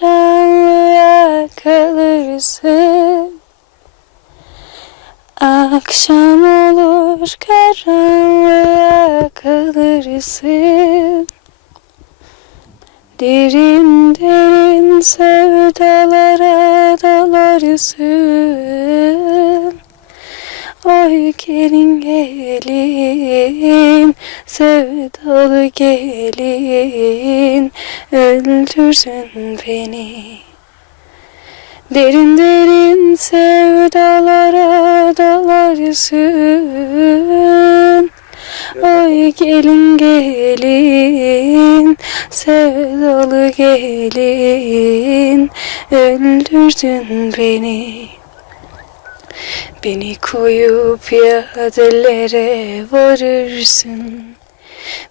karanlığa kalırsın. Akşam olur karanlığa kalırsın. Derin derin sevdalara dalarsın. Oy gelin gelin, sevdalı gelin, öldürsün beni. Derin derin sevdalara dalarsın. Oy gelin gelin, sevdalı gelin, öldürdün beni. Beni koyup piyadelere varırsın.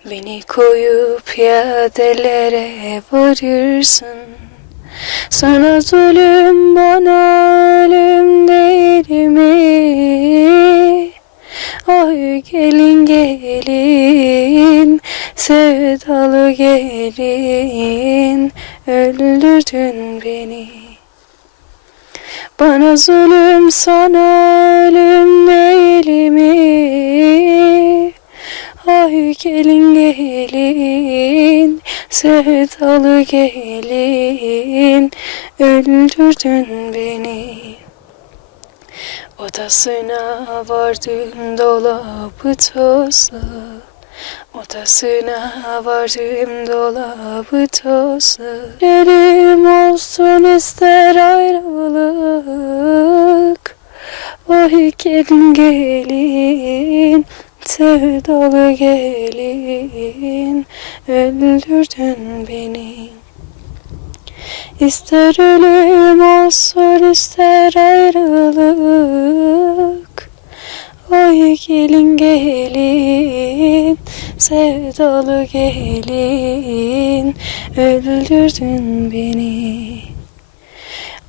Beni koyup piyadelere varırsın. Sana zulüm, bana ölüm değil mi? Ay gelin gelin, sevdalı gelin, öldürdün beni. Bana zulüm, sana ölüm değil mi? Ay gelin gelin, sevdalı gelin, öldürdün beni. Odasına vardım, dolabı tozlu. Odasına vardım, dolabı tozlu. Elim olsun ister ayrılık. Vay gelin gelin, sevdalı gelin, öldürdün beni. İster ölüm olsun ister ayrılık. Oy gelin gelin, sevdalı gelin, öldürdün beni.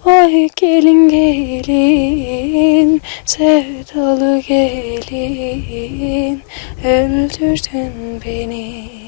Oy gelin gelin, sevdalı gelin, öldürdün beni.